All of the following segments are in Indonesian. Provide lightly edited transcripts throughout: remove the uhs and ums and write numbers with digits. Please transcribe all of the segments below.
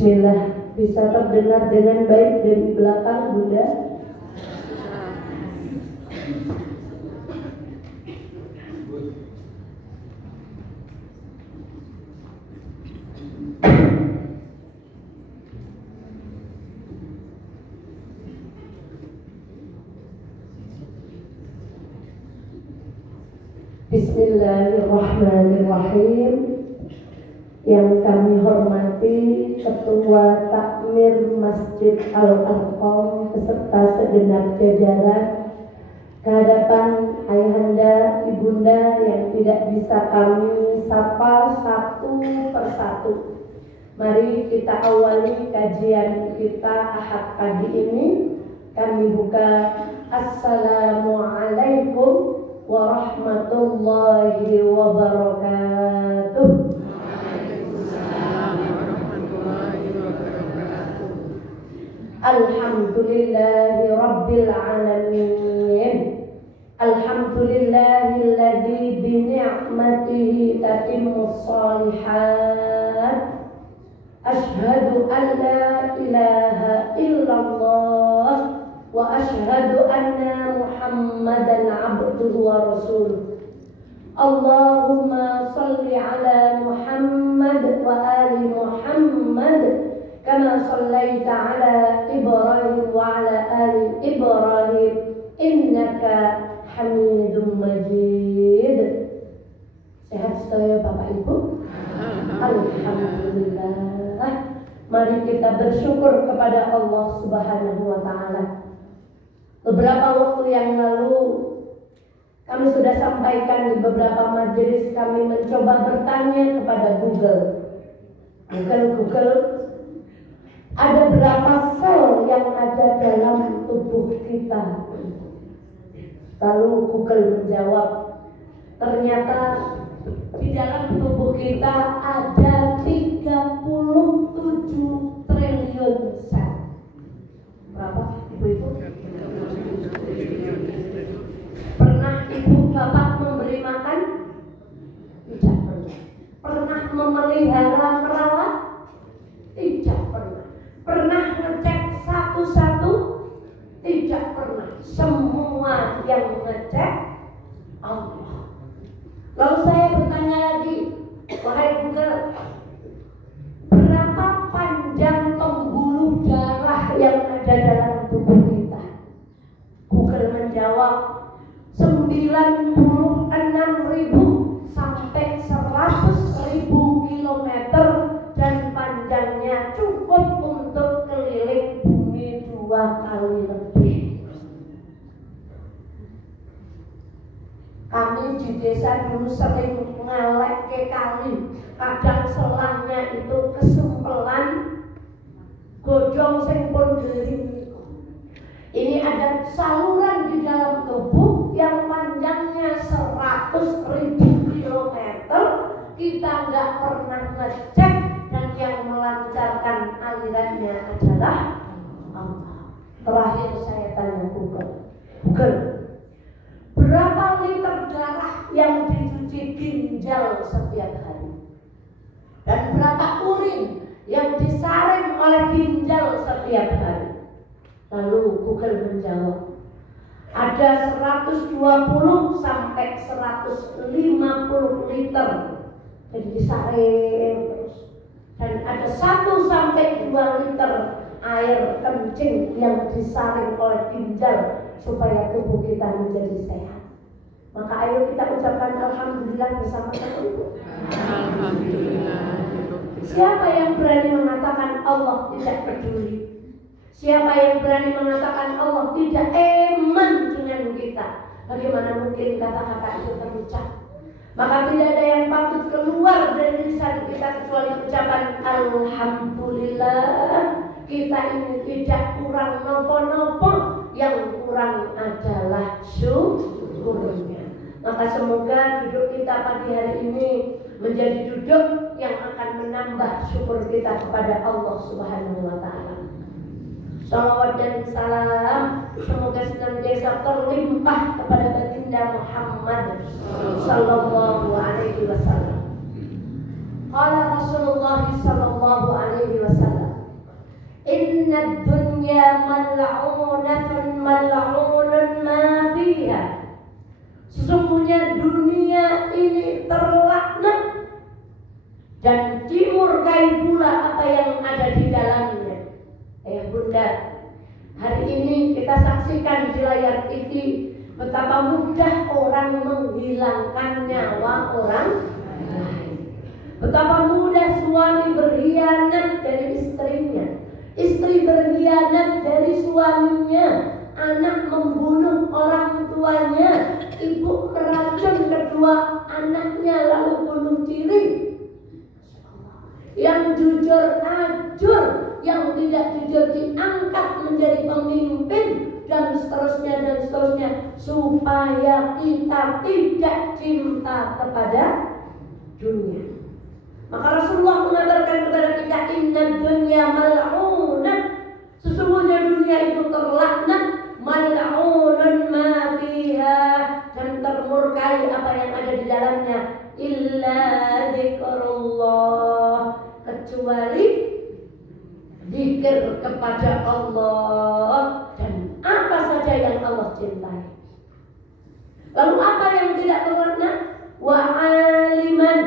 Bismillah, bisa terdengar dengan baik dari belakang Bunda? Bismillahirrahmanirrahim. Yang kami hormati Ketua Takmir Masjid Al-Arqam beserta segenap jajaran, kehadapan ayahanda, ibunda yang tidak bisa kami sapa satu persatu. Mari kita awali kajian kita Ahad pagi ini. Kami buka Assalamualaikum warahmatullahi wabarakatuh. Alhamdulillahi Rabbil Alamin. Alhamdulillahilladzi bini'matihi tatimmus shalihat. Ashhadu an la ilaha illallah wa ashhadu anna Muhammadan abduhu wa rasuluh. Allahumma salli ala Muhammad wa ali Muhammad kama sallaita ala Ibrahim wa ala ali Ibrahim innaka Hamidum Majid. Sehat saya Bapak Ibu? Alhamdulillah. Mari kita bersyukur kepada Allah Subhanahu wa taala. Beberapa waktu yang lalu kami sudah sampaikan di beberapa majelis, kami mencoba bertanya kepada Google, ada berapa sel yang ada dalam tubuh kita? Lalu Google menjawab, ternyata di dalam tubuh kita ada 37 triliun sel. Berapa Ibu-ibu? Pernah Ibu Bapak memberi makan? Tidak pernah. Pernah memelihara merawat? Tidak pernah. Pernah ngecek satu-satu? Tidak pernah. Semua yang ngecek Allah. Lalu saya bertanya lagi, wahai Google, berapa panjang pembuluh darah yang ada dalam tubuh kita? Google menjawab 96.000 sampai 100.000 kilometer dan panjangnya cukup untuk keliling bumi 2 kali lebih. Kami di desa dulu sering ngelek ke kali, kadang selangnya itu kesempelan godong sing pun gering. Ini ada saluran di dalam tubuh yang panjangnya 100.000 kilometer. Kita nggak pernah ngecek, dan yang melancarkan alirannya adalah Allah. Terakhir saya tanya Google, berapa liter darah yang dicuci ginjal setiap hari? Dan berapa urin yang disaring oleh ginjal setiap hari? Lalu Google menjawab, ada 120 sampai 150 liter yang disaring terus. Dan ada 1 sampai 2 liter air kencing yang disaring oleh ginjal supaya tubuh kita menjadi sehat. Maka ayo kita ucapkan Alhamdulillah bersama-sama. Alhamdulillah. Siapa yang berani mengatakan Allah tidak peduli? Siapa yang berani mengatakan Allah tidak eman dengan kita? Bagaimana mungkin kata-kata itu terucap? Maka tidak ada yang patut keluar dari lisan kita kecuali ucapan Alhamdulillah. Kita ini tidak kurang nopo-nopo, yang kurang adalah syukurnya. Maka semoga duduk kita pagi hari ini menjadi duduk yang akan menambah syukur kita kepada Allah Subhanahu wa taala. Salawat dan salam semoga senantiasa terlimpah kepada baginda Muhammad sallallahu alaihi wasallam. Qala Rasulullah sallallahu alaihi wasallam, innad dunya mal'unatun mal'unun ma fiha. Sesungguhnya dunia ini terlaknat dan dimurkai pula apa yang ada di dalamnya. Bunda, hari ini kita saksikan di layar TV betapa mudah orang menghilangkan nyawa orang lain. Betapa mudah suami berkhianat dari istrinya, istri berkhianat dari suaminya, anak membunuh orang tuanya, ibu meracun kedua anaknya lalu bunuh diri. Yang jujur ajur, yang tidak jujur diangkat menjadi pemimpin, dan seterusnya supaya kita tidak cinta kepada dunia. Maka Rasulullah mengabarkan kepada kita, inna dunya mal'unah, sesungguhnya dunia itu terlaknat, mal'unun ma fiha, dan termurkai apa yang ada di dalamnya, illa dzikrullah, kecuali zikir kepada Allah dan apa saja yang Allah cintai. Lalu apa yang tidak terlaknat? Wa aliman,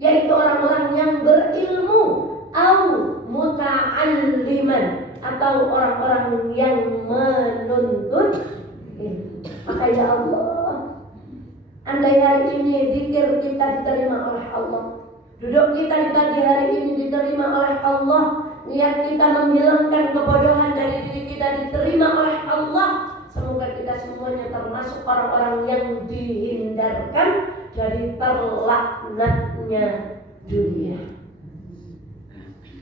yaitu orang-orang yang berilmu, au muta'alliman, atau orang-orang yang menuntut ilmu. Maka ya Allah, andai hari ini zikir kita diterima oleh Allah, duduk kita di pagi hari ini diterima oleh Allah, niat kita menghilangkan kebodohan dari diri kita diterima oleh Allah, semoga kita semuanya termasuk orang-orang yang dihindarkan dari terlaknatnya dunia.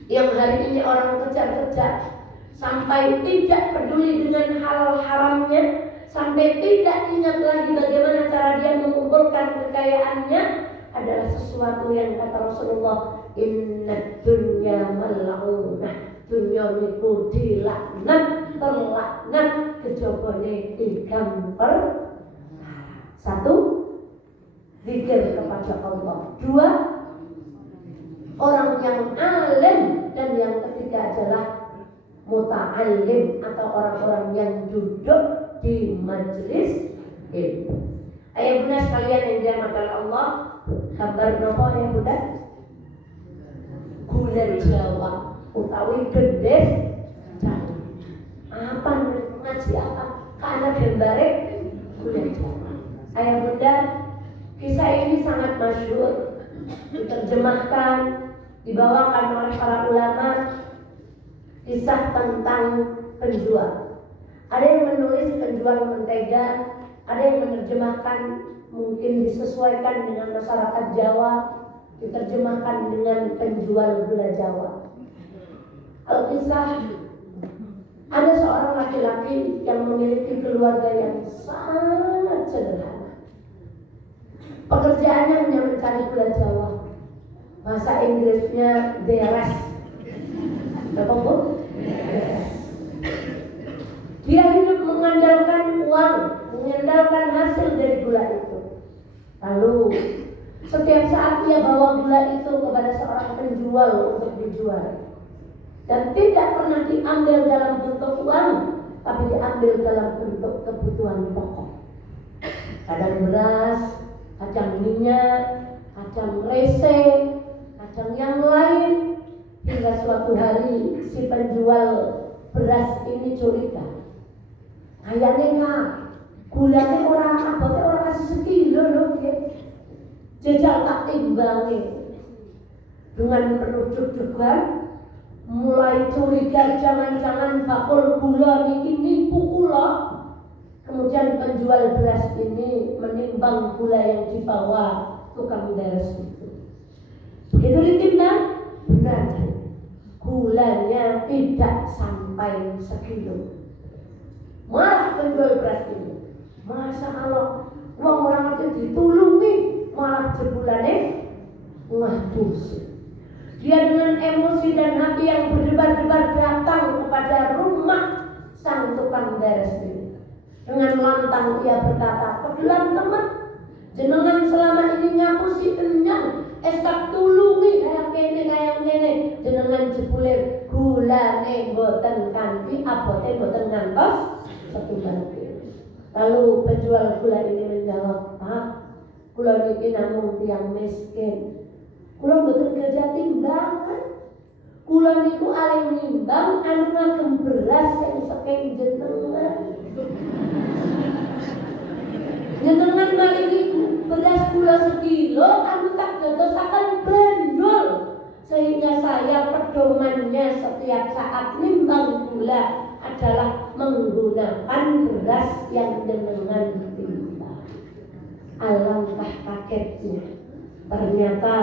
Yang hari ini orang kejar-kejar sampai tidak peduli dengan hal haramnya, sampai tidak ingat lagi bagaimana cara dia mengumpulkan kekayaannya, adalah sesuatu yang kata Rasulullah, inna dunya mal'unah, dunya niku dilaknat, terlaknat, kejabane digamper. Satu, zikir kepada Allah. Dua, orang yang alim. Dan yang ketiga adalah muta'allim, atau orang-orang yang duduk di majelis ilmu. Ayah bunda sekalian yang dirahmati Allah, gambar nopo ya bunda? Gula Jawa utawi gendes Jawa. Apa ngaji apa? Karena gambare gula Jawa. Ayah bunda, kisah ini sangat masyhur, diterjemahkan, dibawakan oleh para ulama. Kisah tentang penjual. Ada yang menulis penjual mentega, ada yang menerjemahkan mungkin disesuaikan dengan masyarakat Jawa, diterjemahkan dengan penjual gula Jawa. Al-Kisah, ada seorang laki-laki yang memiliki keluarga yang sangat sederhana. Pekerjaannya hanya mencari gula Jawa. Bahasa Inggrisnya beres. Apa bu? Dia hidup mengandalkan uang, mengandalkan hasil dari gula itu. Lalu setiap saat ia bawa gula itu kepada seorang penjual untuk dijual, dan tidak pernah diambil dalam bentuk uang, tapi diambil dalam bentuk kebutuhan pokok. Kadang beras, kadang minyak, kadang lese, kadang yang lain. Hingga suatu hari si penjual beras ini curiga, kayaknya gulanya orang abote orang kasih sekilo loh, jajal tak timbangi. Dengan penuh deg-degan, mulai curiga, jangan-jangan bakul gula ini kula. Kemudian penjual beras ini menimbang gula yang dibawa tukang beras itu. Begitu ditimbang, benar, gulanya tidak sampai sekilo. Malah penjual beras ini, masa kalau uang orang itu ditulungi, malah jebulane ngadusi. Dia dengan emosi dan hati yang berdebar-debar datang kepada rumah sang tukang beras ini. Dengan lantang ia berkata, "Kebelan teman, jenengan selama ini ngapusi kenyang, estak tulungi kayak kene, jenengan jebule gulane boten kanthi abote boten ngantos setunggal kilo. Lalu penjual gula ini menjawab, "Pak, kula niki namung tiyang miskin. Kula boten kerja timbangan. Kula niku alih nimbang anu ngagem beras yang saking jenengan. Jenengan maringi beras kula sekilo anu tak dadosaken bendul, sehingga saya pedomannya setiap saat nimbang gula adalah menggunakan beras yang jenengan timbang." Alangkah kagetnya, ternyata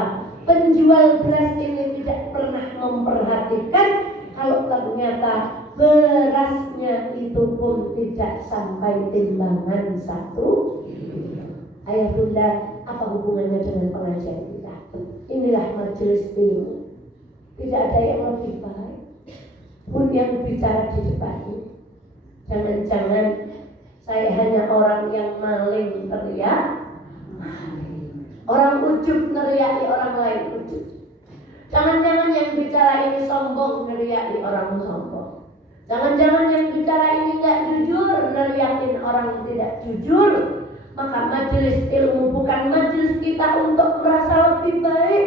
penjual beras ini tidak pernah memperhatikan kalau ternyata berasnya itu pun tidak sampai timbangan 1 kilo. Ayah bunda, apa hubungannya dengan pengajian kita? Inilah majelis ilmu. Tidak ada yang lebih baik pun yang bicara di depan ini. Jangan-jangan saya hanya orang yang maling teriak, orang ujub neriaki orang lain ujub. Jangan-jangan yang bicara ini sombong neriaki orang sombong. Jangan-jangan yang bicara ini tidak jujur neriakin orang tidak jujur. Maka majelis ilmu bukan majelis kita untuk merasa lebih baik,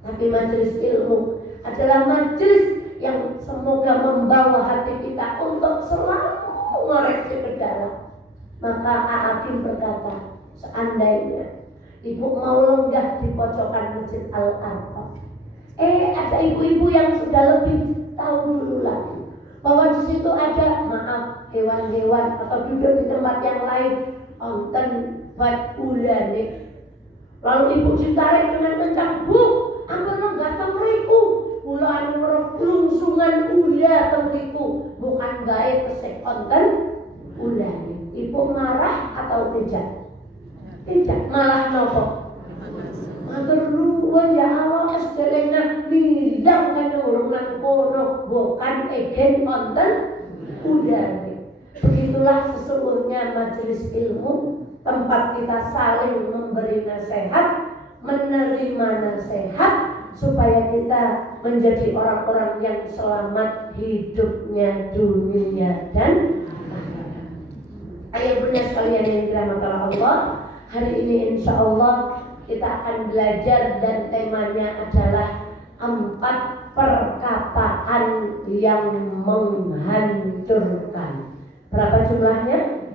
tapi majelis ilmu adalah majelis yang semoga membawa hati kita untuk selalu mengoreksi ke dalam. Maka A'akim berkata, seandainya ibu mau lenggah di pojokan Masjid Al-Arqam, ada ibu-ibu yang sudah lebih tahu dulu lagi bahwa di situ ada, maaf, hewan-hewan atau duduk di tempat yang lain, onten buat ulane. Lalu ibu ditarik dengan kencang, "Bu, ampun lenggah temriku. Kula anu lungsungan ula temriku, bukan gawe kesek onten ulane." Ibu marah atau tidak? Tidak, malah nopo? Matur nuwun ya Allah, sedelengna bidang kan urung nang kono, bukan egen wonten udane. Begitulah sesungguhnya majelis ilmu, tempat kita saling memberi nasihat, menerima nasihat, supaya kita menjadi orang-orang yang selamat hidupnya dunia dan akhirat. Ayah bunda sekalian yang dirahmati Allah, hari ini insya Allah kita akan belajar dan temanya adalah 4 perkataan yang menghancurkan. Berapa jumlahnya?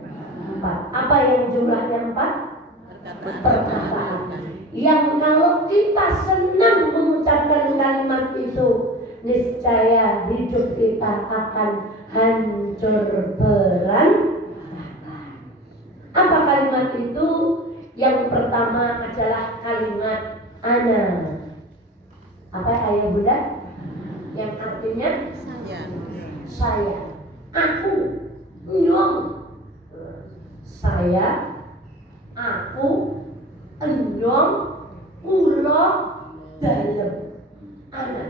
4. Apa yang jumlahnya 4? Perkataan. Yang kalau kita senang mengucapkan kalimat itu, niscaya hidup kita akan hancur berantakan. Apa kalimat itu? Yang pertama adalah kalimat ana. Apa ayah bunda? Yang artinya saya, aku, nyong. Saya, aku, nyong, kula, dalem. Ana.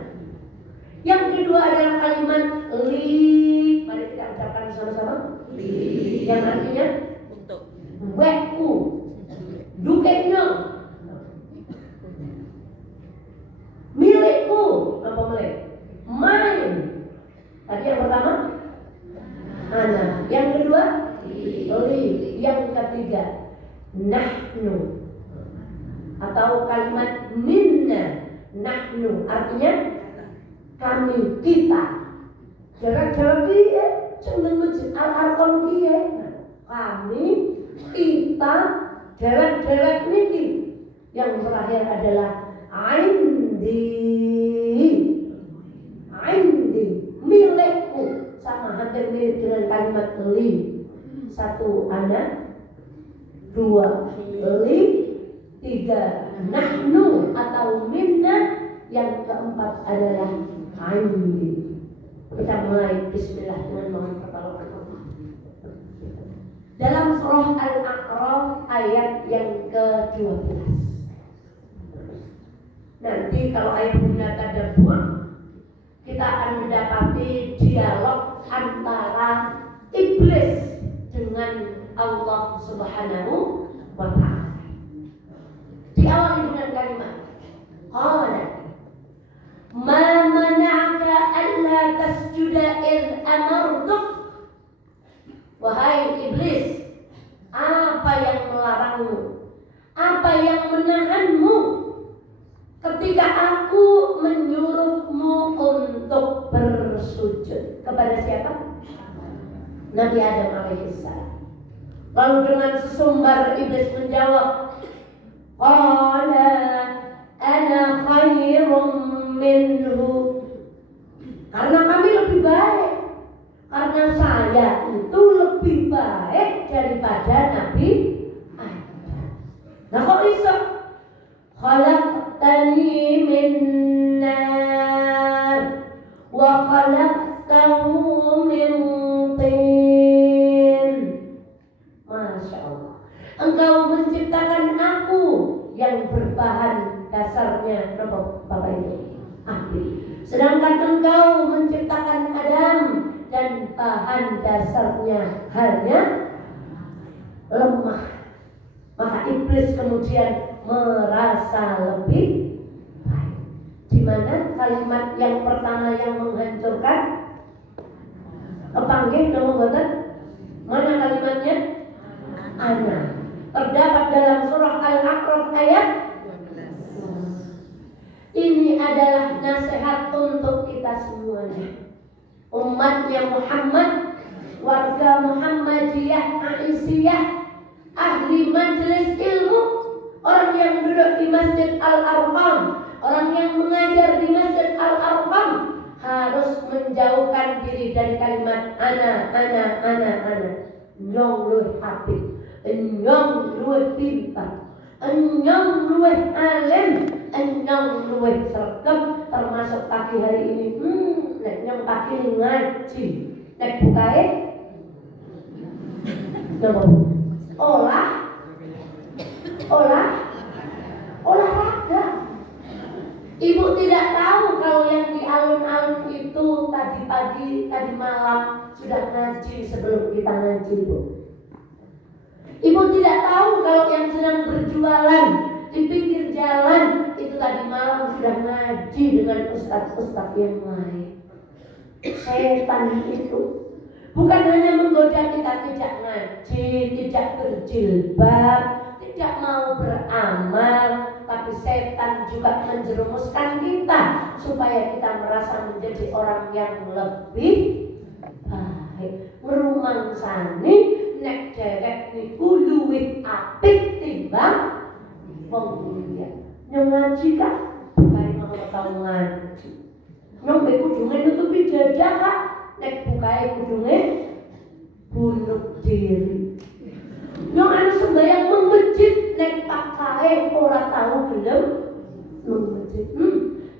Yang kedua adalah kalimat li. Mari kita ucapkan sama-sama. Li. Yang artinya untuk. Weku. Dukenya milikku, apa milik? Main. Tadi yang pertama ana, yang kedua li, yang ketiga nahnu atau kalimat minna. Nahnu artinya kami, kita. Jarak-jarak dia jeneng Masjid Al-Arqam dia. Kami, kita, dewek-dewek niki. Yang terakhir adalah indi, milikku. Sama hampir mirip dengan kalimat li. 1 ana, 2 li, 3 nahnu atau minna. Yang keempat adalah indi. Kita mulai bismillah dengan mohon pertolongan Allah. Dalam surah Al-A'raf ayat yang ke-12. Nanti kalau ayat bunda tadabbur, kita akan mendapati dialog antara iblis dengan Allah Subhanahu wa ta'ala. Diawali dengan kalimat qala ma mana'aka alla tasjuda wahai iblis, apa yang melarangmu? Apa yang menahanmu ketika aku menyuruhmu untuk bersujud kepada siapa? Nabi Adam alaihissalam. Lalu dengan sesumbar iblis menjawab, qala ana khairum minhu. Karena kami lebih baik. Karena saya itu lebih baik daripada Nabi Adam. Nah kok bisa? Khalaqtani min nar wa khalaqtahu min tin. Masya Allah. Engkau menciptakan aku yang berbahan dasarnya apa Bapak Ibu? Api. Sedangkan engkau menciptakan Adam dan bahan dasarnya hanya lemah. Maka iblis kemudian merasa lebih baik. Di mana kalimat yang pertama yang menghancurkan? Kepanggih nama boten? Mana kalimatnya? Ana. Terdapat dalam surah Al-A'raf ayat 12. Ini adalah nasihat untuk kita semuanya. Umatnya Muhammad, warga Muhammadiyah, Aisyah, ahli majelis ilmu, orang yang duduk di Masjid Al-Arqam, orang yang mengajar di Masjid Al-Arqam harus menjauhkan diri dari kalimat ana. Nyong luwih apik, nyong luwih pintar, nyong luwih alim, nyong luwih sergap. Termasuk pagi hari ini, nek nyong pagi ngaji, nek bukae nopo? Olahraga. Ibu tidak tahu kalau yang di alun-alun itu tadi pagi, tadi malam sudah ngaji sebelum kita ngaji, Bu. Ibu tidak tahu kalau yang sedang berjualan di pinggir jalan itu tadi malam sudah ngaji dengan ustaz-ustaz yang lain. Setan itu bukan hanya menggoda kita tidak ngaji, tidak berjilbab, tidak mau beramal, tapi setan juga menjerumuskan kita supaya kita merasa menjadi orang yang lebih baik. Ngrumangsani nek derek niku luwih apik timbang wong liya. Nyong ngaji Kak, bukan mau tau ngaji. Nyong kudunge nutupi dada Kak, nek bukae kudunge bunuh diri. Nyong anu sembahyang masjid nek pakae ora tahu gelem masjid.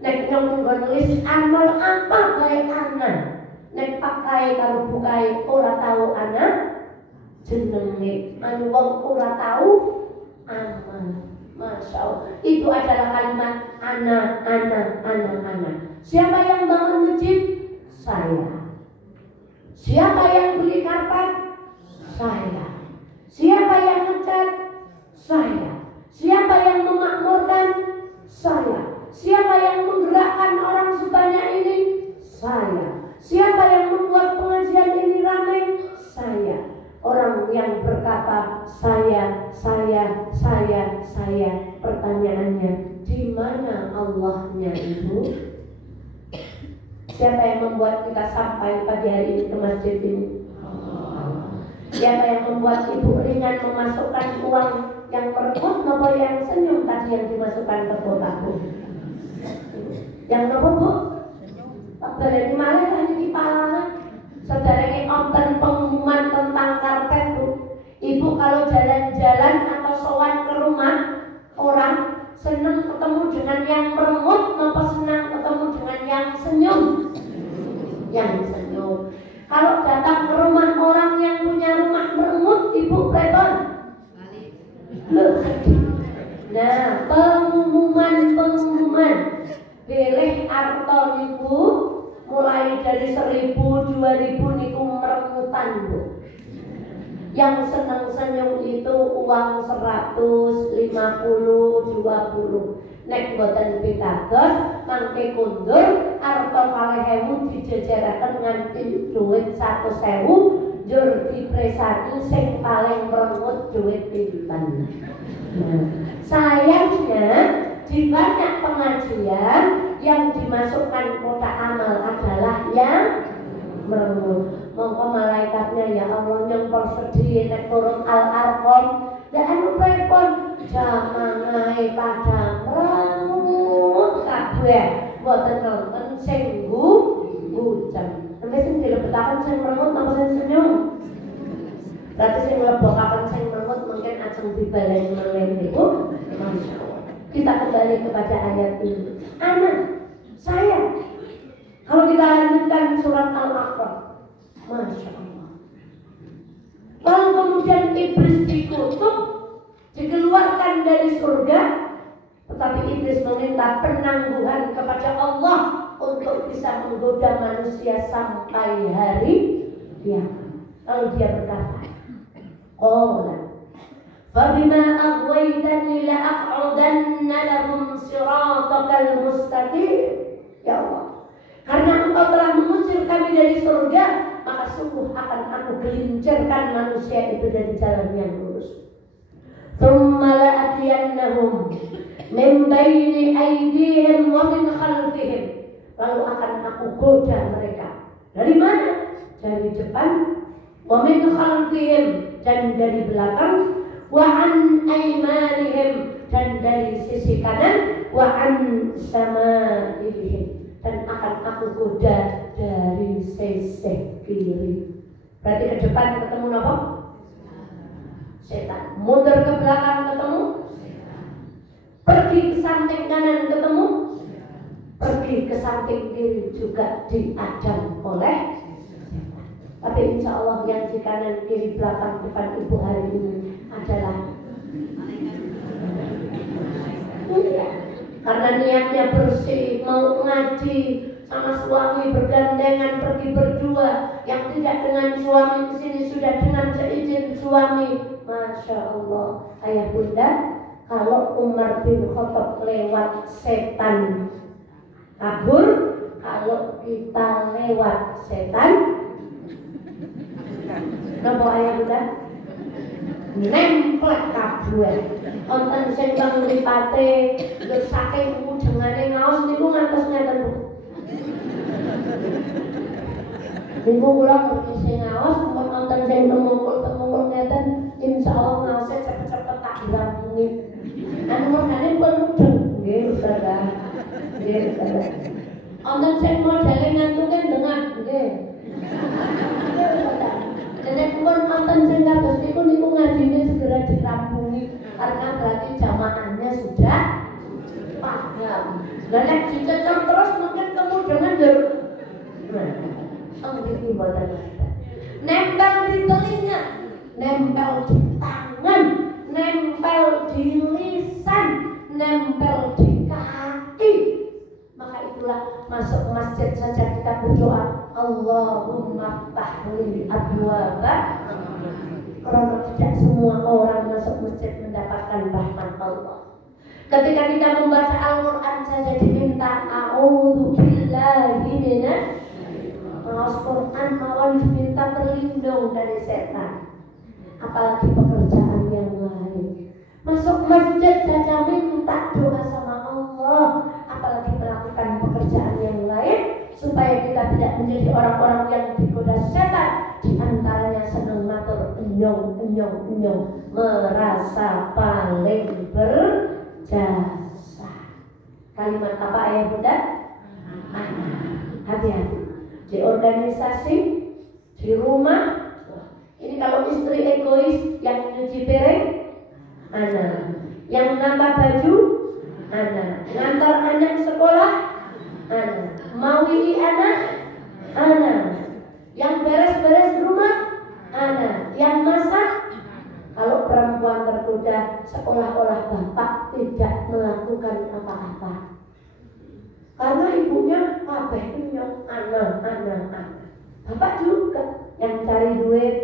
Nek nyong nggon nulis amal apa gawe anak, nek pakae karo bukae ora tahu anak jenenge, anu wong ora tahu amal. Masya Allah, itu adalah kalimat ana. Siapa yang bangun masjid? Saya. Siapa yang beli karpet? Saya. Siapa yang ngecat? Saya. Siapa yang memakmurkan? Saya. Siapa yang menggerakkan orang sebanyak ini? Saya. Siapa yang membuat pengajian ini ramai? Saya. Orang yang berkata saya. Pertanyaannya, di mana Allahnya Ibu? Siapa yang membuat kita sampai pagi hari ini ke masjid ini? Siapa yang membuat Ibu ringan memasukkan uang yang merebut nopo yang senyum tadi yang dimasukkan ke kotakku? Yang nopo Bu? Pak Baleni malah tadi di Palangan. Saudara ini onten pengumuman tentang karpet Bu. Ibu kalau jalan-jalan atau sowan ke rumah orang, senang ketemu dengan yang meremut atau senang ketemu dengan yang senyum? Yang senyum. Kalau datang ke rumah orang yang punya rumah meremut, Ibu prepon? Nah, pengumuman bilih arto niku mulai dari 1000, 2000 niku meremutan Bu. Yang senang senyum itu uang 100, 50, 20. Nek boten pitados mangke kundur arta kalih ewu dijejeraken nganti duit 100.000 njur dipresani sing paling merengut duit pinten. Nah, sayangnya di banyak pengajian yang dimasukkan kotak amal adalah yang merengut. Mongko malaikatnya ya Allah nyempol sedih nek turun al-arqam ya anu prepon jamangae pada merengut kabeh mboten nonton sing gucem. Sampai sing dilebetaken sing merengut napa sing senyum. Berarti sing mlebokaken sing merengut mungkin ajeng dibaleni meneh niku. Masyaallah. Kita kembali kepada ayat ini. Anak, saya. Kalau kita lanjutkan surat Al-A'raf, Masya Allah. Lalu kemudian iblis dikutuk, dikeluarkan dari surga, tetapi iblis meminta penangguhan kepada Allah untuk bisa menggoda manusia sampai hari kiamat. Lalu dia berkata, Qala فَبِمَا أَغْوَيْتَنِي لَأَقْعُدَنَّ لَهُمْ صِرَاطَكَ الْمُسْتَقِيمَ. Ya Allah, karena Engkau telah mengusir kami dari surga, maka sungguh akan aku gelincirkan manusia itu dari jalan yang lurus. ثُمَّ لَأَتِيَنَّهُمْ مِنْ بَيْنِ أَيْدِيهِمْ وَمِنْ خَلْفِهِمْ. Lalu akan aku goda mereka. Dari mana? Dari depan. وَمِنْ خَلْفِهِمْ, dan dari belakang. Wa'an aymanihim, dan dari sisi kanan. Wa'an samaihim, dan akan aku goda dari sisi kiri. Berarti ke depan ketemu apa? Setan. Mundur ke belakang ketemu setan. Pergi ke samping kanan ketemu setan. Pergi ke samping kiri juga diadang oleh setan. Tapi insya Allah yang di kanan, kiri, belakang, depan ibu hari ini adalah karena niatnya bersih, mau ngaji sama suami bergandengan pergi berdua, yang tidak dengan suami di sini sudah dengan seizin suami. Masya Allah, ayah bunda, kalau Umar bin Khattab lewat setan kabur, kalau kita lewat setan napa ayah bunda? Nempel kabeh. Wonten sing teng mripate terus saking mujengane ngaos niku ngantos ngeten. Niku kula ngerti sing ngaos wonten sing temungkul ngeten, insyaallah ngaose cepet-cepet tak dirampungi. Anu mergane pun mudeng. Nggih, Ustaz. Nggih, Ustaz. Wonten sing modele ngantuke dengar, nggih. Nek pun wonten sing kados niku ngajine segera dirampungi karena berarti jamaahnya sudah paham. Lah nek dicecor terus mungkin kemudian njaluk. Nggih mboten. Nempel di telinga, nempel di tangan, nempel di lisan, nempel di kaki. Maka itulah masuk masjid saja kita berdoa, Allahumma ftahli abwaaba. Karena tidak semua orang masuk masjid mendapatkan rahmat Allah. Ketika kita membaca Al-Quran saja diminta a'udzu billahi minasy Al-Quran mawon diminta berlindung dari setan. Apalagi pekerjaan yang lain. Masuk masjid saja minta doa sama Allah, apalagi melakukan pekerjaan yang lain, supaya kita tidak menjadi orang-orang yang digoda setan. Di antaranya senang matur enyong, merasa paling berjasa. Kalimat apa ayah bunda? Hati-hati di organisasi, di rumah. Ini kalau istri egois, yang nyuci piring anak, yang nambah baju anak, ngantar anak sekolah anak, mawili anak, yang beres-beres rumah anak, yang masak. Kalau perempuan tergoda, seolah-olah bapak tidak melakukan apa-apa, karena ibunya kabeh nyok anak. Bapak juga yang cari duit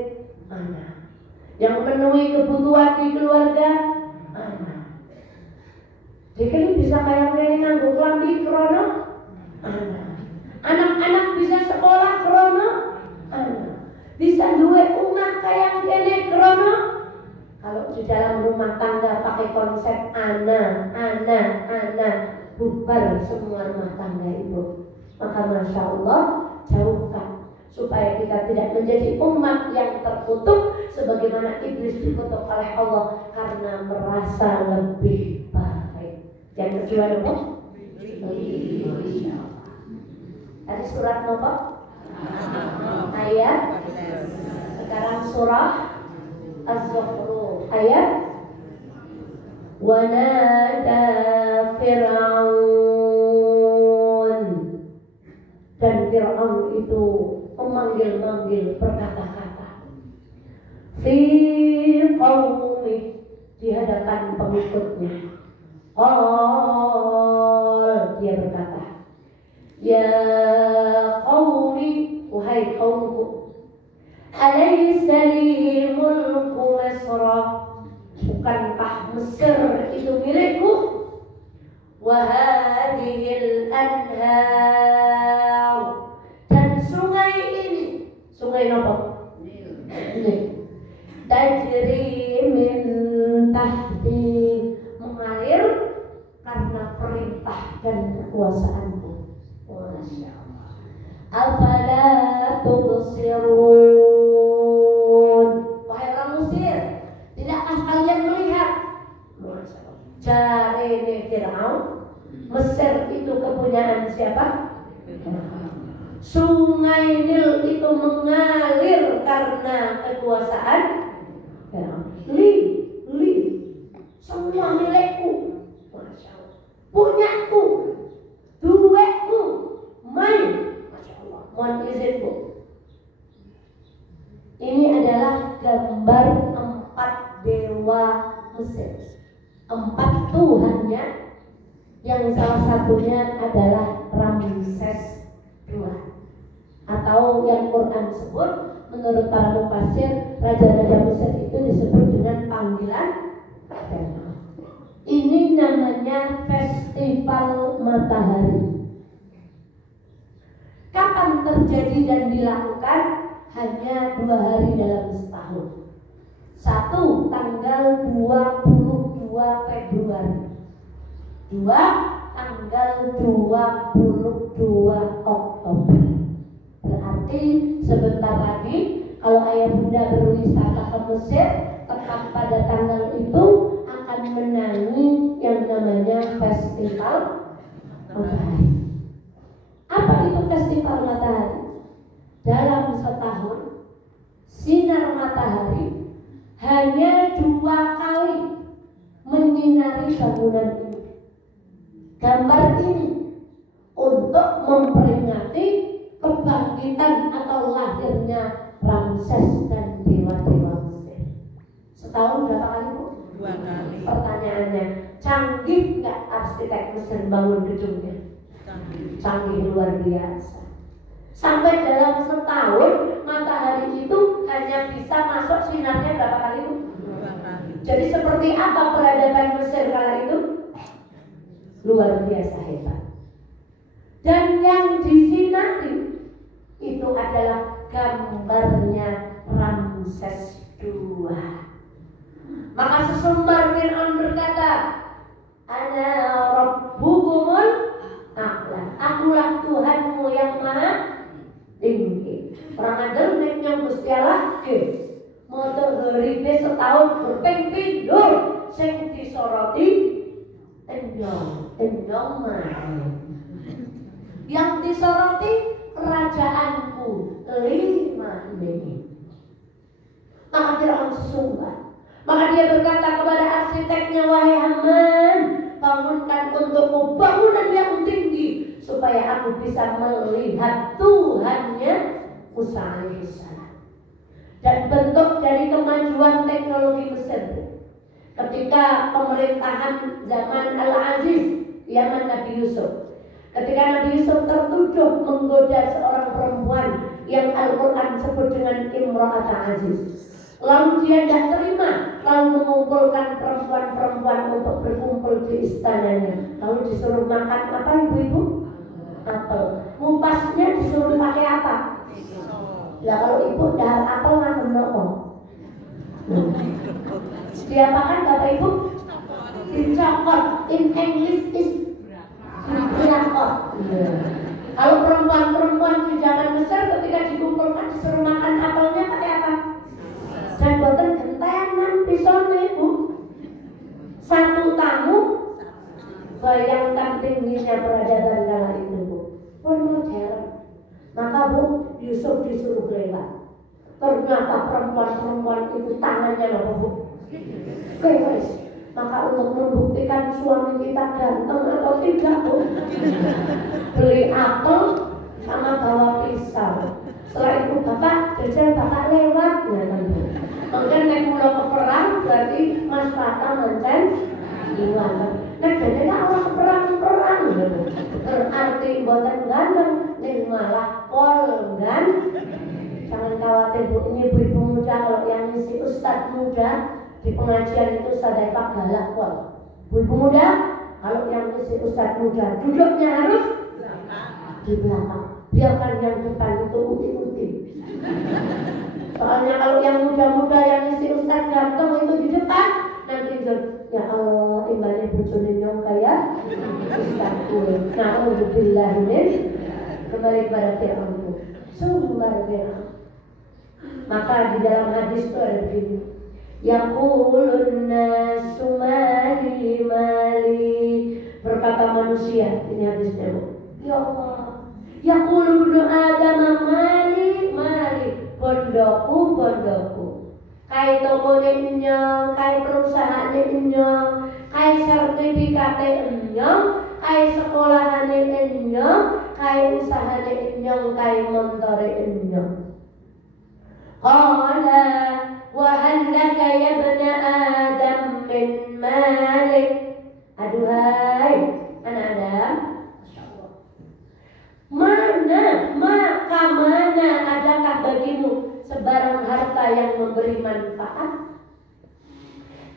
anak, yang memenuhi kebutuhan di keluarga anak. Jadi bisa kayak ngene nganggo klambi krono anak. Anak-anak bisa sekolah krono anak. Bisa duwe rumah tangga pakai konsep ana, bubar semua rumah tangga itu. Maka Masya Allah, jauhkan supaya kita tidak menjadi umat yang terkutuk sebagaimana iblis dikutuk oleh Allah karena merasa lebih baik. Yang kedua apa? Masya Allah. Tadi surat apa? Ayat. Sekarang surah Az-Zukhruf ayat. Wa nada Fir'aun, dan Fir'aun itu memanggil-manggil berkata-kata fi qaumi, di hadapan pengikutnya. Dia berkata, ya qaumi, wahai kaumku, alaysa li mulku Misra, bukankah Mesir itu milikku? Wa hadhil anhar, dan sungai ini, sungai apa? Nil. Tajri min tahti, mengalir karena perintah dan kekuasaanku. Masya Allah. Afala tubsirun, wahai orang Mesir, tidakkah kalian melihat? Masya Allah. Jarene Fir'aun, Mesir itu kepunyaan siapa? Sungai Nil itu mengalir karena kekuasaan Fir'aun. Li, semua milikku. Masya Allah. Punyaku, duitku, main. Masya Allah. Mohon izin Bu. Ini adalah gambar 4 dewa Mesir, 4 tuhannya, yang salah satunya adalah Ramses II, atau yang Quran sebut menurut para mufassir raja-raja Mesir itu disebut dengan panggilan Fir'aun. Ini namanya festival matahari. Kapan terjadi dan dilakukan? Hanya 2 hari dalam setahun. 1 tanggal 22 Februari, 2 tanggal 22 Oktober. Berarti sebentar lagi kalau ayah bunda berwisata ke Mesir, tepat pada tanggal itu akan menangi yang namanya festival matahari. Apa itu festival matahari? Dalam setahun sinar matahari hanya 2 kali menyinari bangunan ini. Gambar ini untuk memperingati kebangkitan atau lahirnya Ramses dan dewa-dewa Mesir. Setahun berapa kali Bu? 2 kali. Pertanyaannya, canggih nggak arsitek Mesir bangun gedungnya? Canggih luar biasa. Sampai dalam setahun matahari itu hanya bisa masuk sinarnya berapa kali Bu? 2 kali. Jadi seperti apa peradaban Mesir kala itu? Luar biasa hebat. Dan yang disinari itu adalah gambarnya Ramses II. Maka sesumbar Fir'aun berkata, ana rabbukumul a'la, akulah Tuhanmu yang maha tinggi. Orang adel neknya Gusti Allah ke moto heribe setahun berping pindho sing disoroti endong mah. Yang disoroti kerajaanku 5 ini. Maka Fir'aun sesungguh. Maka dia berkata kepada arsiteknya, wahai Haman, bangunkan untukku bangunan yang tinggi supaya aku bisa melihat Tuhannya Musa alaihissalam. Dan bentuk dari kemajuan teknologi Mesir ketika pemerintahan zaman Al-Aziz, zaman Nabi Yusuf. Ketika Nabi Yusuf tertuduh menggoda seorang perempuan yang Al-Quran sebut dengan Imra'at Aziz, lalu dia tidak terima, lalu mengumpulkan perempuan-perempuan untuk berkumpul di istananya. Lalu disuruh makan apa ibu-ibu? Apel. Ngupasnya disuruh pakai apa? Ya kalau ibu dahar apel nggak menokong. Diapakan Bapak Ibu? Dicokot. In English is drakot. Kalau perempuan-perempuan di zaman Mesir ketika dikumpulkan disuruh makan apelnya pakai apa? Dan boten gentenan pisaunya Ibu. Satu tamu, bayangkan tingginya peradaban kala itu Bu. Pun modern. Maka Bu, Yusuf disuruh lewat. Ternyata perempuan-perempuan itu tangannya loh Bu. Keras. Maka untuk membuktikan suami kita ganteng atau tidak Bu, beli apel sama bawa pisau. Setelah itu Bapak jajan Bapak lewat. Mungkin naik mula ke perang berarti Mas Fata mancen iwan. Nah jadi orang perang-perang berarti boten ganteng ning malah pol kan. Jangan khawatir Bu, ini ibu-ibu muda kalau yang ngisi ustadz muda di pengajian itu sadaqah galak pol. Ibu muda kalau yang ngisi ustadz muda duduknya harus di belakang. Biarkan yang depan itu uti-uti. Soalnya kalau yang muda-muda yang ngisi ustadz ganteng itu di depan, nanti ya Allah imbane bojone nyong kaya ustadz gue. Na'udzubillah min kembali kepada Fir'aun. Sumber Fir'aun. Maka di dalam hadis itu ada begini. Yaqulun nasu mali mali, berkata manusia, ini hadisnya Bu. Ya Allah, yaqulu ibnu Adam mali mali, bondoku bondoku. Kai tokone enyong, kai perusahaane enyong, kai sertifikate enyong, kai sekolahane enyong, kai usahane enyong, kai montore enyong. Qala wa hal laka ya ibna Adam min malik. Aduhai anak Adam, maka mana adakah bagimu sebarang harta yang memberi manfaat?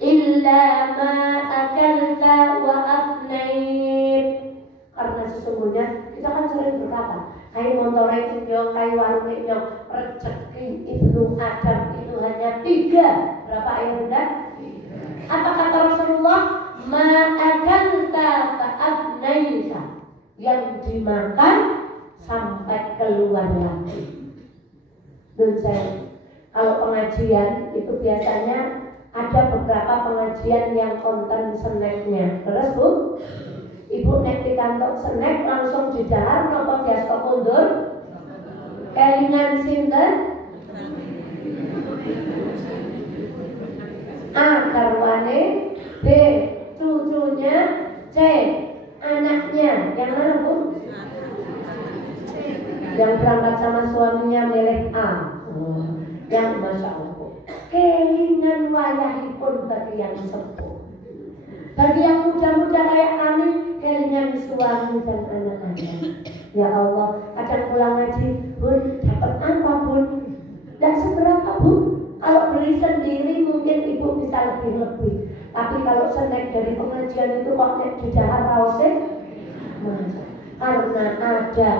Illa ma akalta wa afnaib. Karena sesungguhnya kita kan sering berkata, kai montore inyong, kai warung inyong, rezeki ibnu Adam itu hanya 3. Berapa ayat Bunda? Apa kata Rasulullah? Ma akalta fa afnaita, yang dimakan sampai keluar lagi. Dan saya, kalau pengajian itu biasanya ada beberapa pengajian yang konten snacknya. Terus Bu, Ibu nek di kantong snack langsung didahar nopo biasa mundur? Kelingan sinten? A. Garwane, B. Cucunya, C. Anaknya. Yang mana Bu? Yang berangkat sama suaminya milih A. Yang Masya Allah. Kelingan wayahipun bagi yang sepuh. Bagi yang muda-muda kayak kami, kelingan suami dan anak-anak. Ya Allah, kadang pulang ngaji, Bun, dapat apa Bun? Tidak seberapa Bun. Kalau beli sendiri mungkin Ibu bisa lebih-lebih. Tapi kalau snack dari pengajian itu kok nek di dahar rausnya, karena ada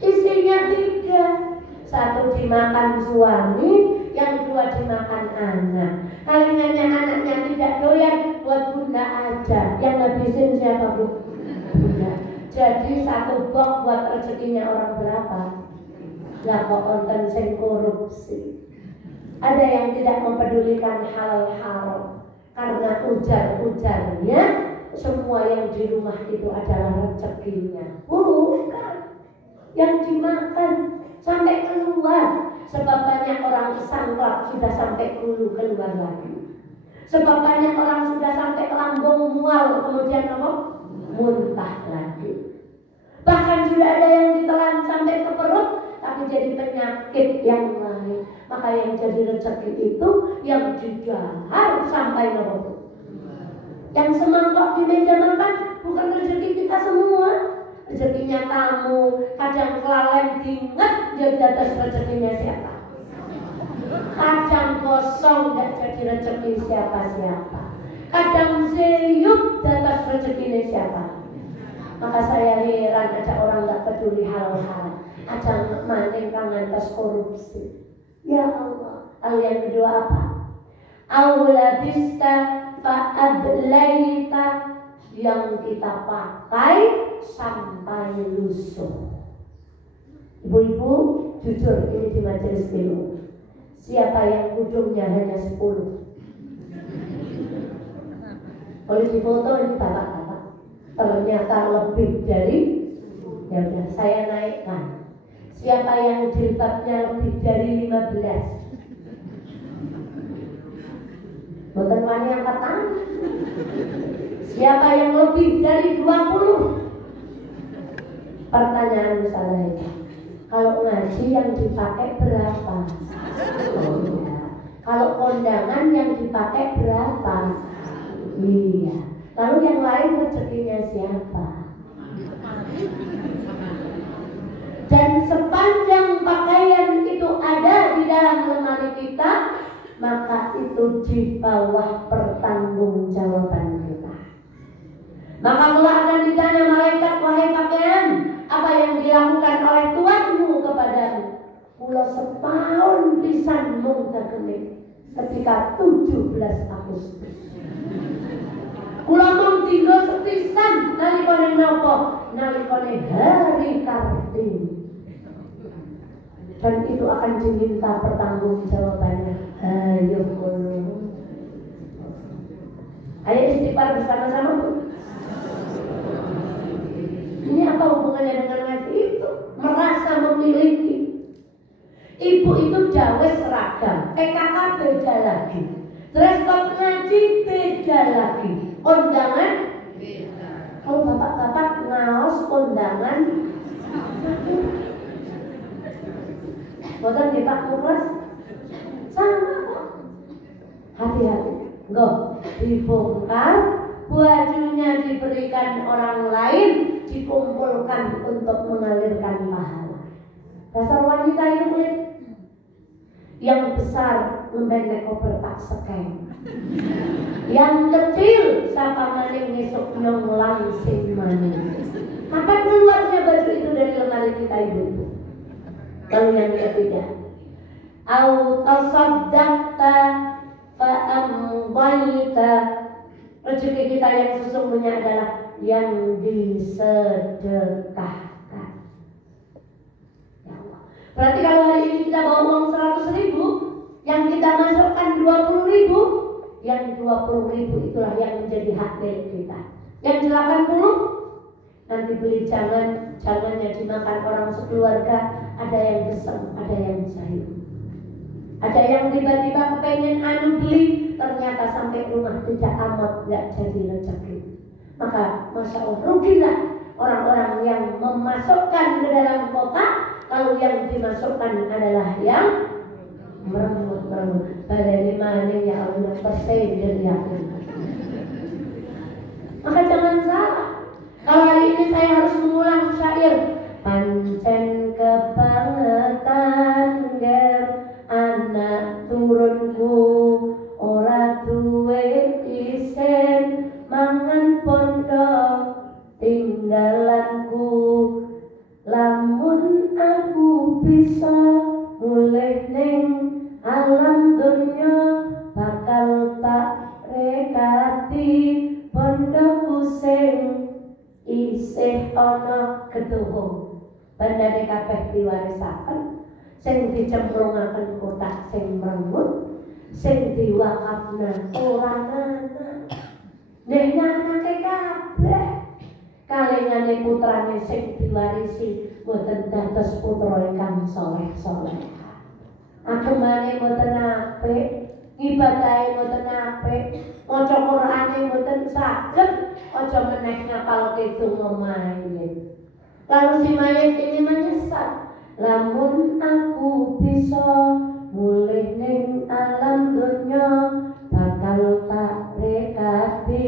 isinya 3. 1 dimakan suami, yang 2 dimakan anak. Kalingannya anaknya tidak doyan, buat Bunda aja. Yang ngabisin siapa Bu? Bunda. Jadi 1 box buat rezekinya orang berapa? Lah kok konten sing korupsi. Ada yang tidak mempedulikan hal haram karena ujar-ujarnya semua yang di rumah itu adalah rezekinya. Bukan. Yang dimakan sampai keluar. Sebab banyak orang kesangklap sudah sampai hulu keluar lagi. Sebab banyak orang sudah sampai ke lambung mual kemudian apa? Muntah lagi. Bahkan sudah ada yang ditelan sampai ke perut tapi jadi penyakit yang lain. Maka yang jadi rezeki itu yang didahar sampai apa? Yang semangkok di meja makan bukan rezeki kita semua. Rezekinya tamu, kadang kelalen diinget jadi atas rezekinya siapa. Kadang kosong tidak jadi rezeki siapa-siapa. Kadang zeyuk atas rezekinya siapa. Maka saya heran ada orang tidak peduli hal-hal. Ada maning kangen atas korupsi. Ya Allah. Lalu yang kedua apa? Aulabista fa'ablaita, yang kita pakai sampai lusuh. Ibu-ibu, jujur ini di majelis ilmu, siapa yang ujungnya hanya 10? Boleh difoto ini bapak-bapak. Ternyata lebih dari, ya udah saya naikkan. Siapa yang jilbabnya lebih dari 15? Boten wani angkat tangan. Siapa yang lebih dari 20? Pertanyaan saya, kalau ngaji yang dipakai berapa? Oh, ya. Kalau kondangan yang dipakai berapa? Iya. Lalu yang lain rezekinya siapa? Dan sepanjang pakaian itu ada di dalam lemari kita, maka itu di bawah pertanggungjawaban kita. Maka Allah akan ditanya malaikat, wahai pakaian, apa yang dilakukan oleh Tuhanmu kepadamu? Kula setahun pisan mung dagene ketika 17 Agustus. Kula mung dina sepisan nalikane napa? Nalikane Hari Kartini. Dan itu akan diminta pertanggungjawabannya. Ayo kula. Ayo istighfar bersama-sama, Bu. Ini apa hubungannya dengan ngaji itu? Merasa memiliki. Ibu itu dawe seragam, PKK beda lagi, dress code ngaji beda lagi, kondangan beda. Kalau bapak-bapak ngaos kondangan, boten di Pak Muklas sama kok. Hati-hati, enggak dibongkar, bajunya diberikan orang lain, dikumpulkan untuk mengalirkan pahala. Dasar wanita itu kulit yang besar membendek koper tak sekeng, yang kecil sapa maning ngesuk nyong langsing maning. Kapan keluarnya baju itu dari lemari kita ibu? Lalu yang ketiga, au tasaddaqta fa amdaita, rezeki kita yang sesungguhnya adalah yang disedekahkan. Berarti kalau hari ini kita bawa uang 100.000, yang kita masukkan 20.000, yang 20.000 itulah yang menjadi hak milik kita. Yang 80 nanti beli jangannya dimakan orang sekeluarga. Ada yang gesem, ada yang jahil. Ada yang tiba-tiba kepengen beli, ternyata sampai rumah tidak amat, tidak jadi rezeki. Maka Masya Allah, rugilah orang-orang yang memasukkan ke dalam kotak, kalau yang dimasukkan adalah yang merenggut-renggut. Balai maning ya Allah tersendir yakin. Maka jangan salah. Kalau hari ini saya harus mengulang syair, pancen kebangetan ger anak turunku ora duwe isen mangan pondok tinggalanku. Lamun aku bisa mulih ning alam dunya, bakal tak rekati pondokku sing isih ana gedhoho. Bandane kabeh diwarisaken, sing dicemplungaken kotak sing mrengut, sing diwakafna ora ana. Nek anake kabeh kalengane putrane sing diwarisi boten dados putra ingkang saleh-saleh. Agemane boten apik, ibadahe boten apik, maca Qur'ane boten saged, aja meneh ngapal donga mayit. Lalu si mayit ini menyesal, lamun aku bisa mulih ning alam dunya, bakal tak rekati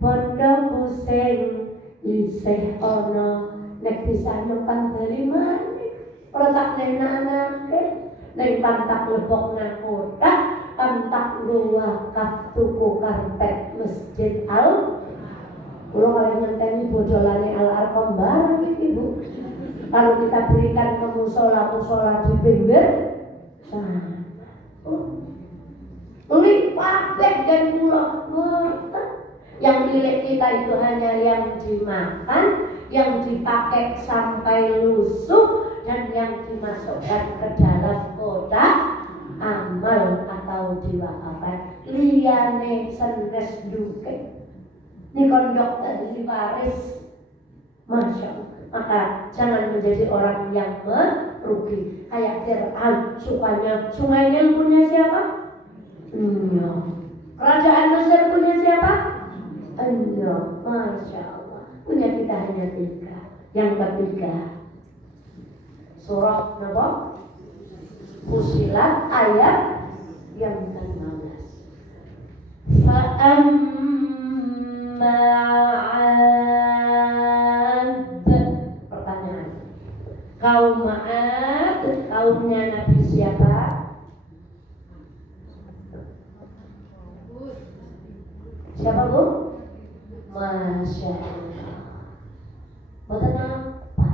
pondokku sing isih ana. Nek bisa nyimpan dari mana? Kalau tak nenak-anake, nek pantak lebok nakodak, pantak luwak tuku karpet masjid al. Kalau kalian ngenteni bojolane al-arqam barang ibu. Kalau kita berikan ke musola di pinggir sana. Kabeh dan kula mboten. Yang milik kita itu hanya yang dimakan, yang dipakai sampai lusuh, dan yang dimasukkan ke dalam kotak amal atau diwakafkan. Liyane senes duke. Ini kondok dari Paris, masya Allah. Maka jangan menjadi orang yang merugi. Kayak Fir'aun, sungai Nil punya siapa? Kerajaan Mesir punya siapa? Masya Allah. Punya kita hanya 3. Yang ketiga, surah Naba Fusilat ayat yang ke-15. Pertanyaan, kaum Ma'ad, kaumnya Nabi siapa? Siapa Bu? Masya Allah. Betul apa?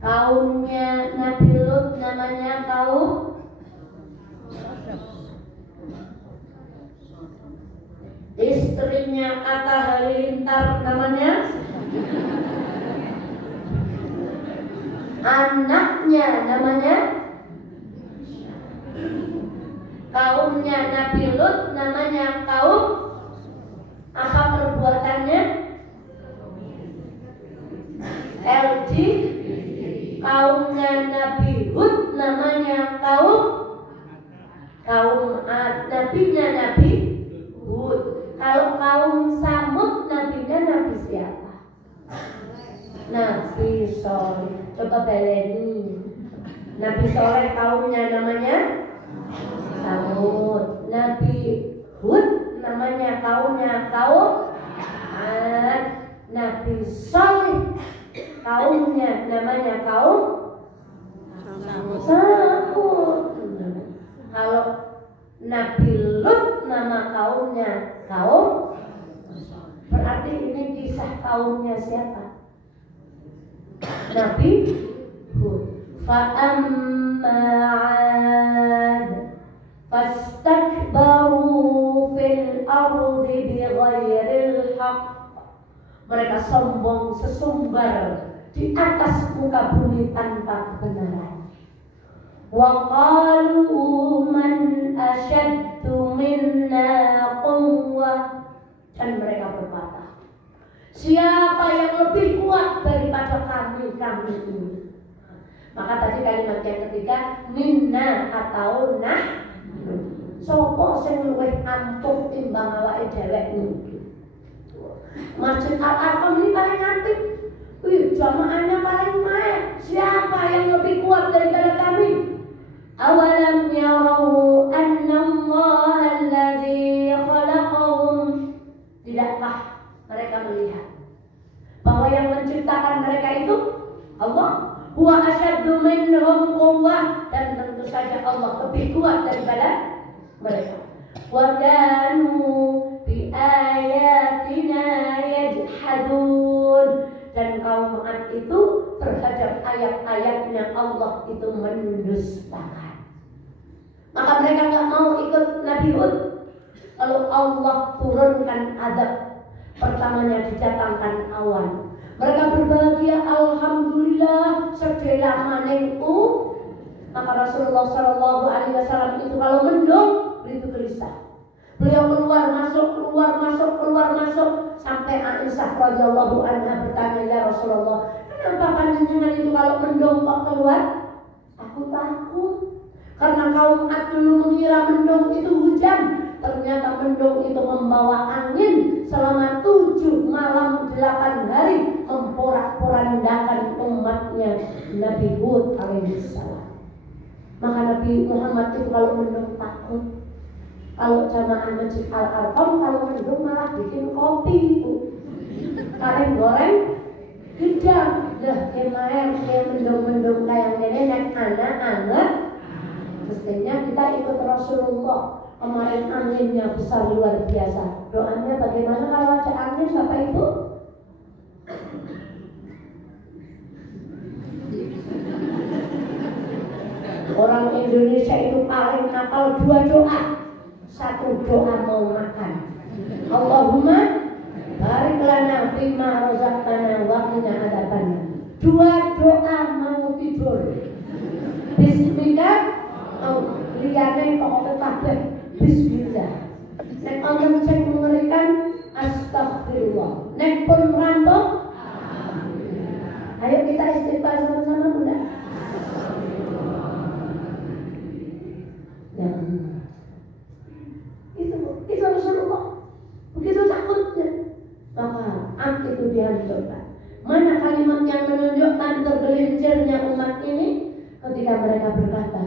Kaumnya Nabi Lut namanya kaum istrinya Atta Halilintar namanya, anaknya namanya, kaumnya Nabi Lut namanya kaum apa perbuatannya? LG. Kaumnya Nabi Hud namanya kaum Ad, nabinya Nabi Hud. Kalau kaum Samud nabinya Nabi siapa? Nabi Soleh. Coba baleni. Nabi Soleh kaumnya namanya Samud. Nabi Hud namanya kaumnya kaum Ad. Nabi Soleh kaumnya namanya kaum Samud. Kalau Nabi Lut nama kaumnya kaum, berarti ini kisah kaumnya siapa? Nabi Hud. Fa'amma 'ad fastakbaru fil ardi bighairil haqq. Mereka sombong sesumbar di atas muka bumi tanpa kebenaran. Wa qalu man asyaddu minna quwwah, dan mereka berkata, siapa yang lebih kuat daripada kami ini? Maka tadi kalimat yang ketiga, minna atau nah, sopo sing luwih ampuh timbang awake dhewek iki. Masjid Al-Arqam ini paling apik. Jamaahnya paling baik. Siapa yang lebih kuat daripada kami? Awalam yarau anna Allah alladhi khalaqahum. Tidakkah mereka melihat bahwa yang menciptakan mereka itu Allah? Huwa asyaddu minhum quwwah, dan tentu saja Allah lebih kuat daripada mereka. Wa kanu bi ayatina yajhadun, dan kaum Ad itu terhadap ayat-ayatnya Allah itu mendustakan. Maka mereka nggak mau ikut Nabi Hud. Kalau Allah turunkan azab, pertamanya didatangkan awan, mereka berbahagia, alhamdulillah sedela maning Maka Rasulullah SAW itu kalau mendung itu gelisah. Beliau keluar masuk sampai Aisyah radhiyallahu anha bertanya, ya Rasulullah, kenapa panjenengan itu kalau mendung kok keluar? Aku takut. Karena kaum Ad dulu mengira mendung itu hujan. Ternyata mendung itu membawa angin selama 7 malam 8 hari memporak-porandakan umatnya Nabi Hud alaihissalam. Maka Nabi Muhammad itu kalau mendung takut. Kalau jamaah Masjid Al-Arqam kalau mendung malah bikin kopi itu. Karen goreng tidak. Dah kemarin kayak mendung-mendung kayak nenek anak-anak. Mestinya kita ikut Rasulullah. Kemarin anginnya besar luar biasa. Doanya bagaimana kalau ada angin Bapak Ibu? Orang Indonesia itu paling hafal 2 doa. satu doa mau makan. Allahumma barik lana fima razaqtana wa qina adzabannar. Dua doa mau tidur. Bismillah, liyane pokoknya kabeh bismillah. Nek wonten sing mengerikan astagfirullah. Nek pun rampung, ayo kita istighfar sama-sama Bunda. Ya. Itu Rasulullah. Begitu takutnya, maka api itu dihancurkan. Mana kalimat yang menunjukkan tergelincirnya umat ini ketika mereka berkata,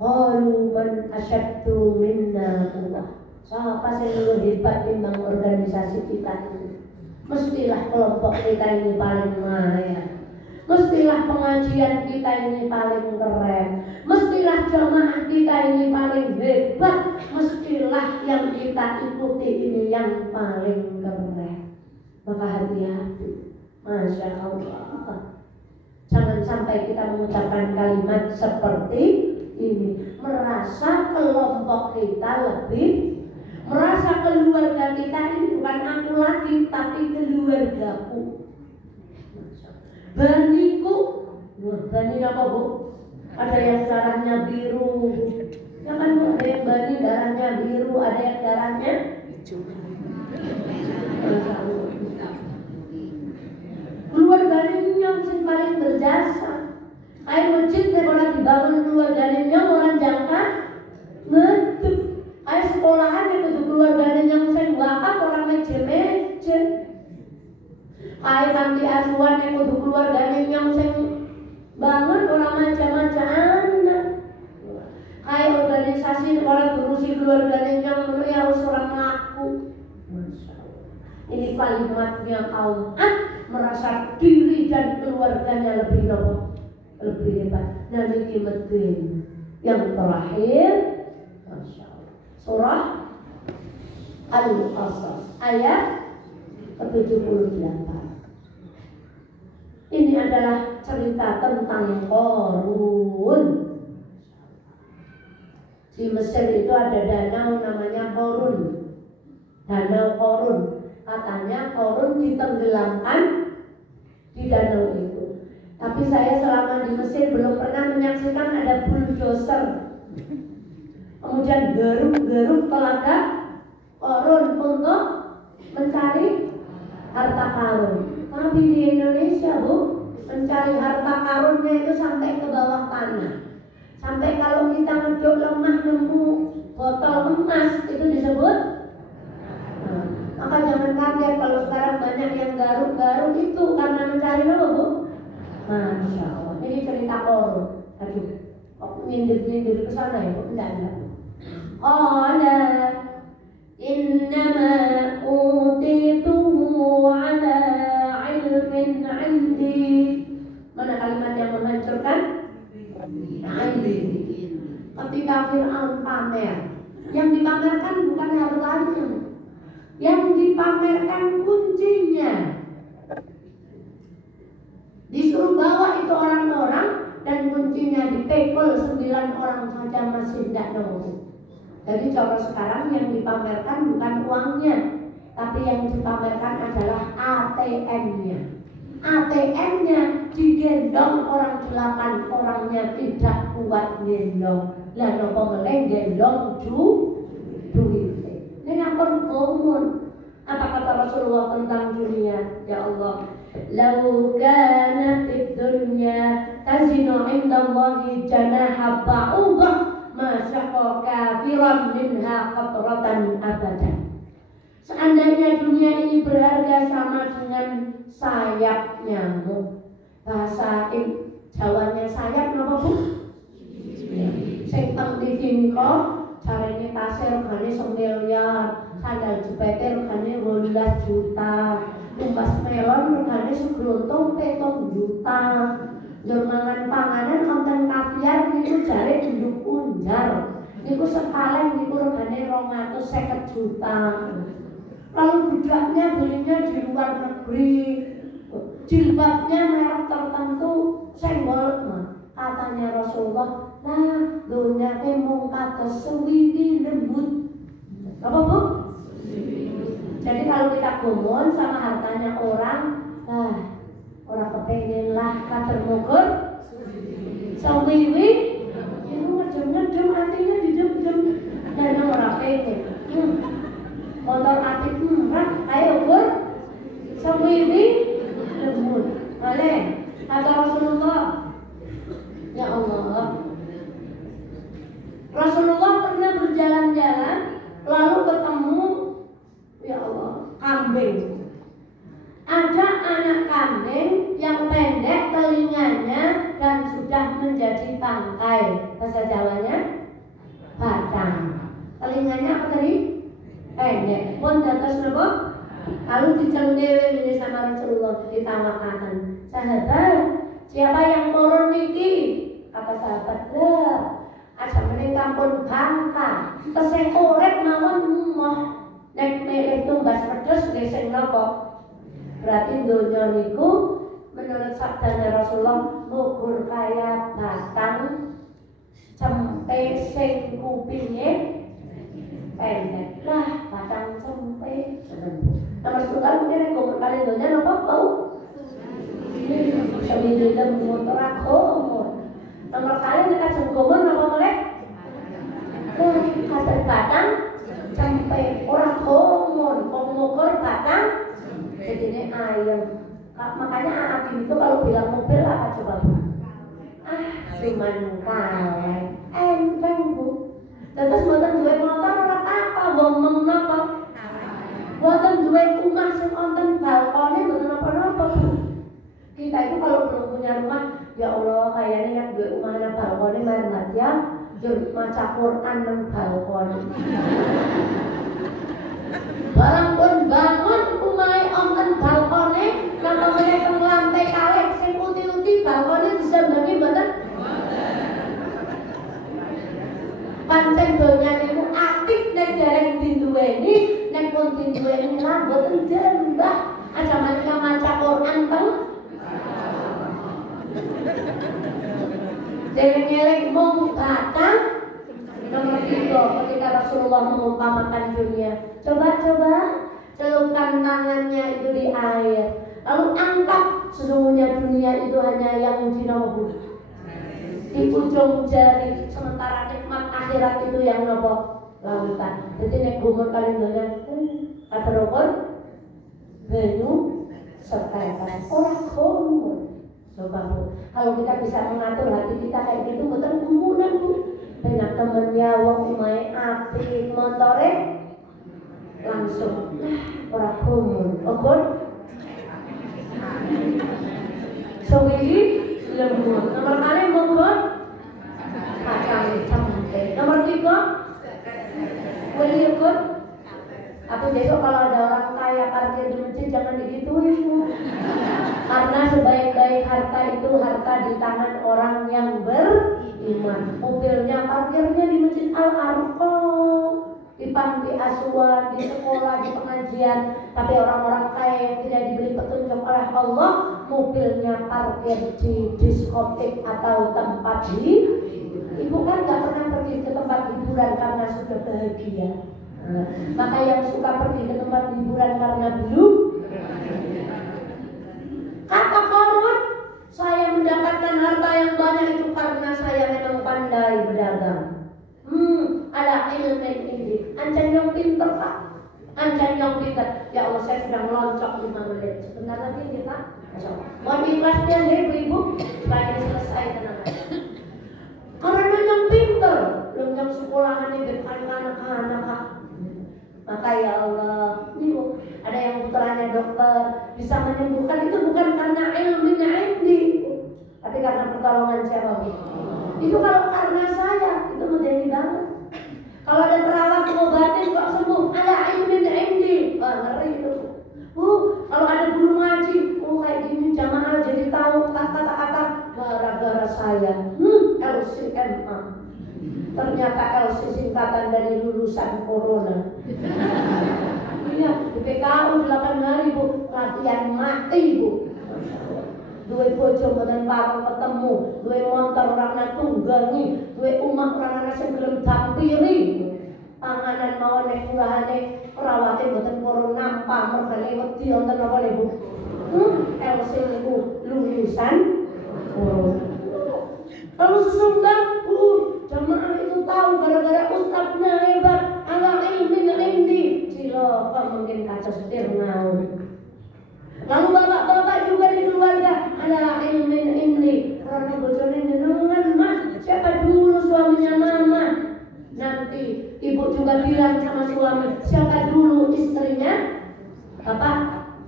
qalu man asyaddu minna quwwah. Siapa yang lebih hebat timbang organisasi kita ini? Mestilah kelompok kita ini paling maya. Mestilah pengajian kita ini paling keren. Mestilah jamaah kita ini paling hebat. Mestilah yang kita ikuti ini yang paling keren. Maka hati-hati. Masya Allah. Jangan sampai kita mengucapkan kalimat seperti ini. Merasa kelompok kita lebih, merasa keluarga kita ini bukan aku lagi, tapi keluargaku. Baniku, bani apa Bu? Ada yang darahnya biru, ya kan Bu? Ada yang bani darahnya biru, ada yang darahnya hijau. Keluarga ini yang paling berjasa. Kayak masjid yang orang dibangun keluarga ini orang jangka ngedep. Kayak sekolahan yang untuk keluarga ini yang sing wakaf orang meje-meje. Kayak panti asuhan yang untuk keluarga ini yang sing bangun orang maja-maja anak. Kayak organisasi orang berusi keluarga ini yang harus orang ngaku. Ini kalimatnya Allah, merasa diri dan keluarganya lebih nopo, lebih hebat. Nah ini medin yang terakhir, Masya Allah. Surah Al-Qasas ayat ke-78. Ini adalah cerita tentang Qarun. Di Mesir itu ada danau namanya Qarun. Danau Qarun. Katanya Qarun ditenggelamkan di danau itu. Tapi saya selama di Mesir belum pernah menyaksikan ada bulldozer. Kemudian garuk-garuk telaga Qarun untuk mencari harta karun. Tapi di Indonesia Bu, mencari harta karunnya itu sampai ke bawah tanah. Sampai kalau kita ngedok lemah nemu botol emas itu disebut. Maka jangan kaget kalau sekarang banyak yang garuk-garuk itu karena mencari apa Bu? Masya Allah. Ini cerita Qarun. Aduh, kok nyindir-nyindir ke sana ya Bu? Enggak. Qala innama utituhu ala ilmin indi. Mana kalimat yang menghancurkan? Indi. Ketika Fir'aun pamer, yang dipamerkan bukan hartanya, yang dipamerkan kuncinya. Disuruh bawa itu orang-orang dan kuncinya dipekul 9 orang saja masih tidak nemu. Jadi coba sekarang yang dipamerkan bukan uangnya, tapi yang dipamerkan adalah ATM-nya. ATM-nya digendong orang 8 orangnya tidak kuat gendong. Lah nopo meleng gendong duit. Ini ngapun komun. Apa kata Rasulullah tentang dunia? Ya Allah, lau kanatid dunya tazinu indallahi janaha ba'udah ma syaqa kafiran minha qatratan abadan. Seandainya dunia ini berharga sama dengan sayap nyamuk. Bahasa Jawanya sayap napa Bu? Sing teng TV nika jarene tasir regane 1 miliar, sandal jepete regane 12 juta, tumpas melon regane seglonthong 7 juta. Njur mangan panganan wonten kaviar niku jare nduk unjar. Niku sekalen niku regane 250 juta. Lalu budaknya belinya di luar negeri. Jilbabnya merek tertentu senggol. Katanya Rasulullah, nah dunia teh mung kados suwiwi lembut Apa Bu? Jadi kalau kita gumon sama hartanya orang, orang kepengen lah kader mukur, sawiwi, itu ngedem artinya didem, dan orang pengen. Motor api murah, ayo ukur, sawiwi, demun. Boleh, kata Rasulullah. Ya Allah, Rasulullah pernah berjalan-jalan, lalu ketemu, ya Allah, kambing. Ada anak kambing yang pendek telinganya dan sudah menjadi bangkai. Bahasa Jawanya batang. Telinganya apa tadi? Pendek. Pun dados napa? Lalu dicendewe ini sama Rasulullah, ditawakan. Sahabat, siapa yang turun niki? Kata sahabat, lah, aja menika pun bangka. Tesih urip mawon moh. Nek milih tumbas pedes nggih sing napa? Berarti donya niku menurut sabda Rasulullah ngukur kaya batang cempe sing kupinge pendek. Lah batang cempe. Nomor setunggal mungkin ngukur kali donya napa tau? Seminggu motor aku. Nomor kali nek jenggomo napa melek? Kata batang cempe ora komon, ngukur batang. Jadi ini ayam. Makanya Akim itu kalau bilang mobil apa coba Bu? Cuman kaleng. Enteng Bu. Terus mboten duwe motor ora apa-apa, ngomong napa? Mboten duwe omah sing wonten balkone mboten napa-napa Bu. Kita itu kalau belum punya rumah, ya Allah kayaknya yang duwe omah nang balkone marmat ya, jur maca Quran nang balkone. Barang pun bangun umai onten balkone, napa meneh teng lantai kalih sing uti-uti balkone disambangi mboten? Pancen donya niku apik nek dereng dinduweni, nek pun dinduweni lan mboten jembah. Aja maca maca Quran teng. Dereng-dereng mung batang. Nomor 3, ketika Rasulullah mengumpamakan dunia, coba celupkan tangannya itu di air, lalu angkat, sesungguhnya dunia itu hanya yang di nopo di ujung jari, sementara nikmat akhirat itu yang nopo lautan. Jadi nek gumur kali dunia kata rokon banyu serta orang gumur. Coba Bu, kalau kita bisa mengatur hati kita kayak gitu, betul gumuran Bu. Banyak temennya wong umai api motore langsung orang kumur okon sewiji lembut. Nomor kali monggon kacang cempe. Nomor 3 beli okon. Tapi besok kalau ada orang kaya parkir di masjid jangan digituin Bu. Karena sebaik-baik harta itu harta di tangan orang yang beriman. Mobilnya parkirnya di Masjid Al-Arqam, di panti asuhan, di sekolah, di pengajian. Tapi orang-orang kaya yang tidak diberi petunjuk oleh Allah, mobilnya parkir di diskotik atau tempat Ibu kan gak pernah pergi ke tempat hiburan karena sudah bahagia. Maka yang suka pergi ke tempat hiburan karena belum. Kata Qarun, saya mendapatkan harta yang banyak itu karena saya memang pandai berdagang. Ada ilmu ini. Ancan yang pinter Pak. Ancan yang pinter. Ya Allah, saya sedang meloncok 5 menit. Sebentar lagi ya Pak. Mohon ikhlasnya ya Ibu, supaya selesai tenang. Karena yang pinter, belum yang sekolahan ini anak-anak. Maka ya Allah, ini ada yang putranya dokter bisa menyembuhkan, itu bukan karena ilmunya ini, tapi karena pertolongan siapa? Itu kalau karena saya, itu menjadi banget. Kalau ada perawat ngobatin kok sembuh, ada ilmunya ini, ngeri itu. Kalau ada guru ngaji, kayak gini jamaah jadi tahu kata-kata gara-gara saya. LCMA. Ternyata LC singkatan dari lulusan corona. Iya, di PKU 8 hari Bu, latihan mati Bu. Duwe bojo mboten pareng ketemu, duwe motor orang tunggangi, duwe omah orang sing gelem dampiri. panganan mau nek kurahane perawate mboten purun nampak mergane wedi wonten apa niku? Elsil niku lulusan. Kalau sesudah jamaah itu tahu gara-gara ustadznya hebat, ala ilmin indi, cilaka mungkin kaca setir ngaur. Lalu bapak-bapak juga di keluarga, ala ilmin indi, karena bojone jenengan mah, siapa dulu suaminya mama? Nanti ibu juga bilang sama suami, siapa dulu istrinya? Bapak,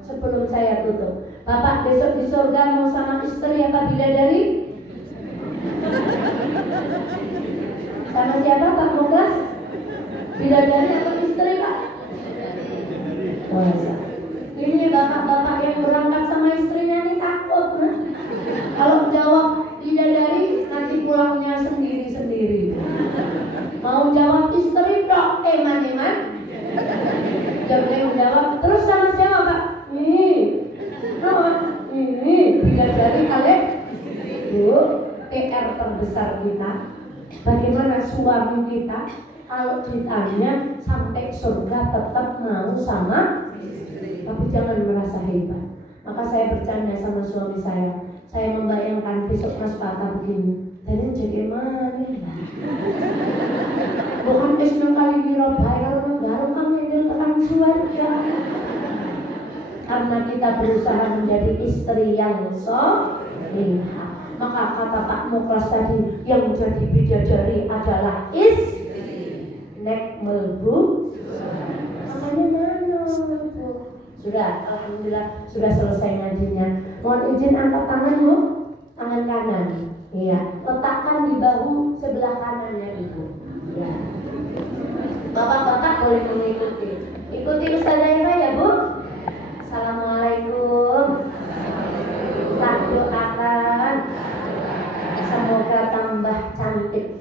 sebelum saya tutup, bapak besok di surga mau sama istri apa bidadari? Sama siapa Pak Muglas? Bidadari atau istri Pak? Masa. Ini bapak-bapak yang berangkat sama istrinya nih takut nah? Kalau jawab bidadari nanti pulangnya sendiri-sendiri. Mau jawab istri dok, eman-eman. Jangan jawab terus sama siapa Pak? Ini bidadari kalian. Bu, PR terbesar kita. Bagaimana suami kita kalau ditanya sampai surga tetap mau sama istri, tapi jangan merasa hebat. Maka saya bercanda sama suami saya membayangkan besok Mas Pata begini, dan jadi mana? Bukan esno kali biro bayar menggaruk kami dengan surga. Karena kita berusaha menjadi istri yang solehah. Maka kata Pak Muklas tadi, yang jadi bidadari adalah istri. Nek melbu namanya mana? Sudah, alhamdulillah sudah selesai ngajinya. Mohon izin angkat tangan Bu, tangan kanan. Iya, letakkan di bahu sebelah kanannya Ibu. Ya. Bapak-bapak boleh mengikuti. Ikuti Ustazah Ira ya Bu. Assalamualaikum. Kita doakan semoga tambah cantik,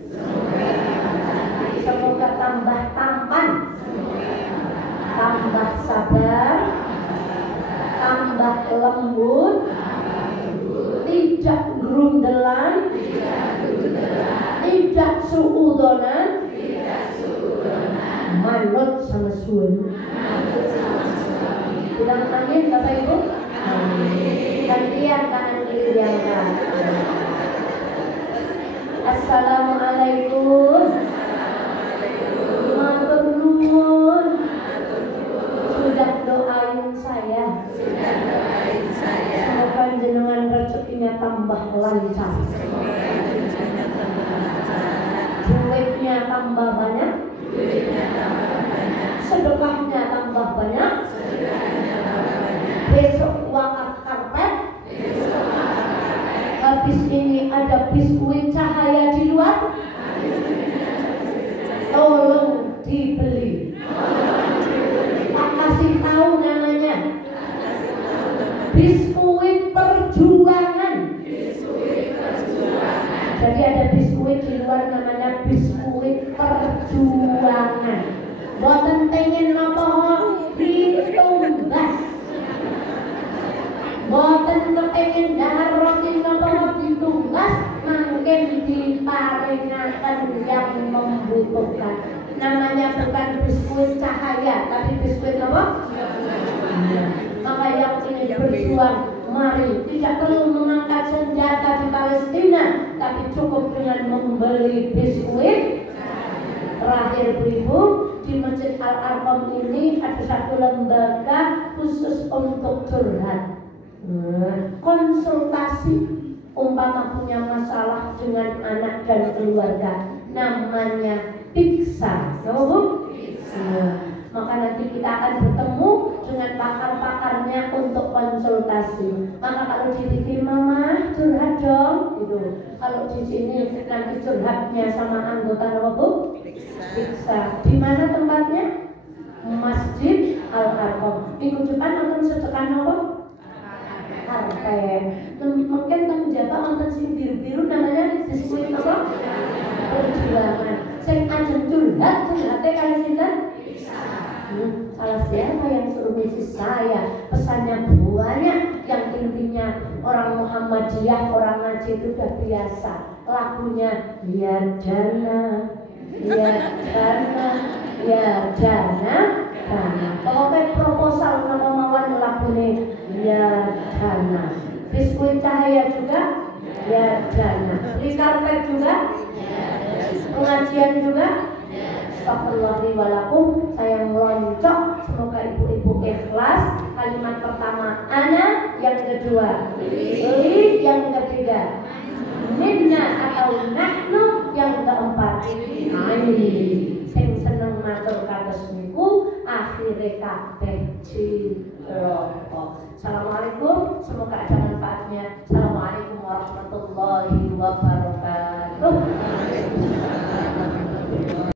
semoga tambah tampan, tambah sabar, tambah lembut, tidak gerundelan, tidak suudonan, manut sama suami. Bilang amin Bapak Ibu. Gantian tangan kiri diangkat. Assalamualaikum. Matur nuwun. Sudah doain saya. Semoga jenengan rezekinya tambah lancar. Duitnya tambah banyak. Sedekahnya tambah banyak. Besok wakaf karpet. Habis ini ada biskuit cahaya di luar. Tolong dibeli. Tak kasih tahu namanya. Biskuit perjuangan. Jadi ada biskuit di luar namanya biskuit perjuangan. Boten pengen napa ditumbas. Boten kepengen dahar roti napa ditumbas, mungkin diparingaken yang membutuhkan. Namanya bukan biskuit cahaya, tapi biskuit apa? Maka yang ingin berjuang, mari tidak perlu mengangkat senjata di Palestina, tapi cukup dengan membeli biskuit. Terakhir Ibu, di Masjid Al-Arqam ini ada satu lembaga khusus untuk curhat. Konsultasi umpama punya masalah dengan anak dan keluarga, namanya Piksa, Bu? Maka nanti kita akan bertemu dengan pakar-pakarnya untuk konsultasi. Maka kalau di TV Mama curhat dong, gitu. Kalau di sini nanti curhatnya sama anggota apa Bu? Piksa. Di mana tempatnya? Masjid Al-Arqam. Minggu depan nonton sedekah apa? Karpet. Mungkin tanggung jawab nonton sing biru-biru namanya biskuit apa? Perjuangan. Sing ajeng curhatnya kali sinten? Salah siapa yang suruh misi saya? Pesannya banyak. Yang intinya orang Muhammadiyah, orang ngaji itu udah biasa. Lagunya ya dana, Ya dana. Pokoknya proposal nama mawon lakune ya dana. Biskuit cahaya juga ya dana. Beli karpet juga. Pengajian juga. Astagfirullahaladzim. Saya meloncok. Semoga ibu-ibu ikhlas. Kalimat pertama ana, yang kedua li, yang ketiga minna atau nahnu, yang keempat ani. Sing seneng matur kados niku akhire kabeh cilaka. Assalamualaikum, semoga ada manfaatnya. Assalamualaikum warahmatullahi wabarakatuh.